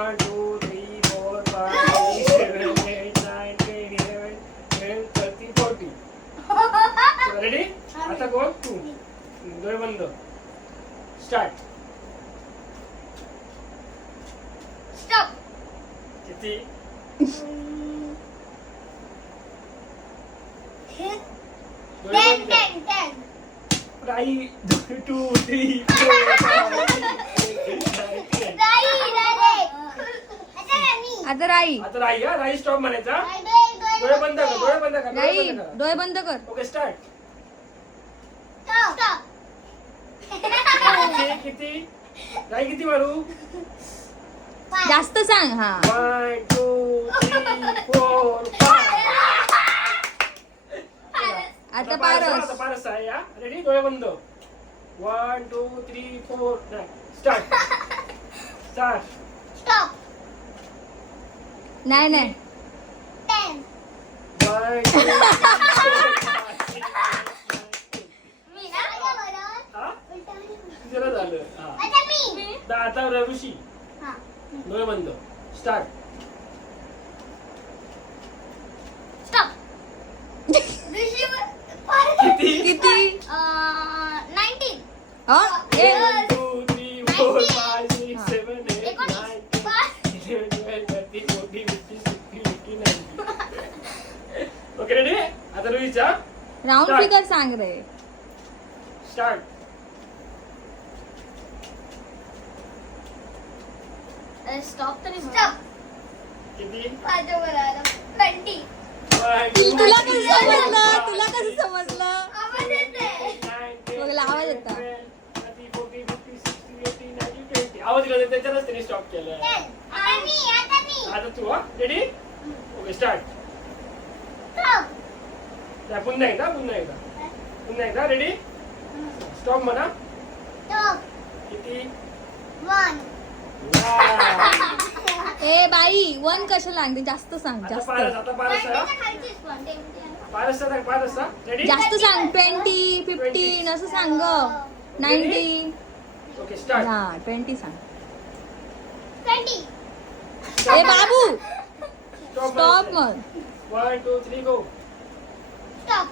1 2 3 4 5 6 7 8 9 10 11 12 13 14. Ready? आता कोण तू डोळे बंद. स्टार्ट. स्टॉप. किती? डोळे बंद. 10. राई 2 3 4 आता राई. आता राई हा राई स्टॉप म्हणायचा. डोळे बंद कर, डोळे बंद कर, राई डोळे बंद कर. डोळे बंद कर. Okay start. किती राई किती मारू? जास्त सांग. हा 1 2 3 4 5. आता पारस. आता पारस आहे या. रेडी? डोळे बंद. 1 2 3 4 स्टार्ट. स्टार्ट. स्टॉप. नाही नाही 10. 1 2 3 मी ना हा जरा झालं. हा आता मी. आता ऋषी. हा. डोळे बंद. स्टार्ट. स्टॉप. किती? किती? 19. हा? ए, 1 2 3 4 5 6 7 8 9 10 11 12 13 14 15 16 18 19. Okay ready? आता रुईचा राऊंड Start. फिगर सांग रे. स्टार्ट. स्टॉप तरी स्टॉप. किती? माझ्या बरोबर 20. 1 तुला कसं समजलं? तुला कसं समजलं? आवाज येते. बघला आवाज येता. आवाज गेला त्याच्यानंच त्याने स्टॉप केलं. आता मी. आता तू हा रेडी? Okay start. स्टॉप. पुन्हा एकदा रेडी? स्टॉप म्हणा. स्टॉप. किती? 1. ए बाई 1 कशाला लागते? जास्त सांग. आता जास्त पारस रेडी? जास्त सांग. 20 15 असं सांग. 90. Okay start. हा 20 सांग. 20. ए बाबू स्टॉप स्टॉप मग. 1 2 3 गो. स्टॉप.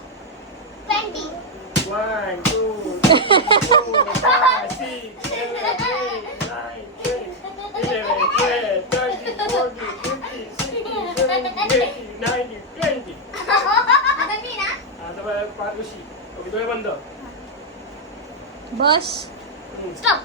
20. 1 2 3 4 5 6 7 8 9 10 11 12 13 14 15 16 17 18 19 20. आता मी ना. आता पारशी. ओके डोळे बंद. बस. स्टॉप.